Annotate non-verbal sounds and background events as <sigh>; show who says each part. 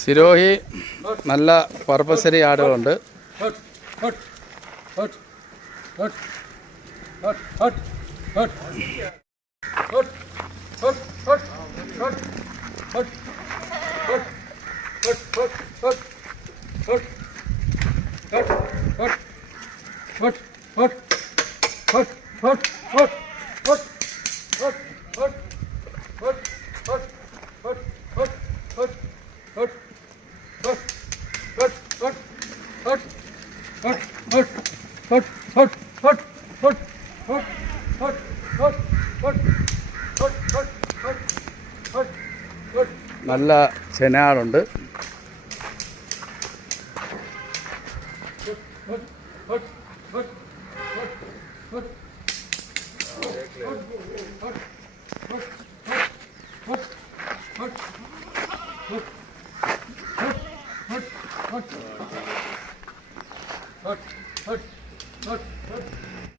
Speaker 1: സിരോഹി നല്ല പർപ്പസരി ആടുകളുണ്ട് What? What? What? What? What? What? നല്ല ചെനാടുണ്ട്
Speaker 2: Look. <laughs> Hut, hut, hut, hut, hut.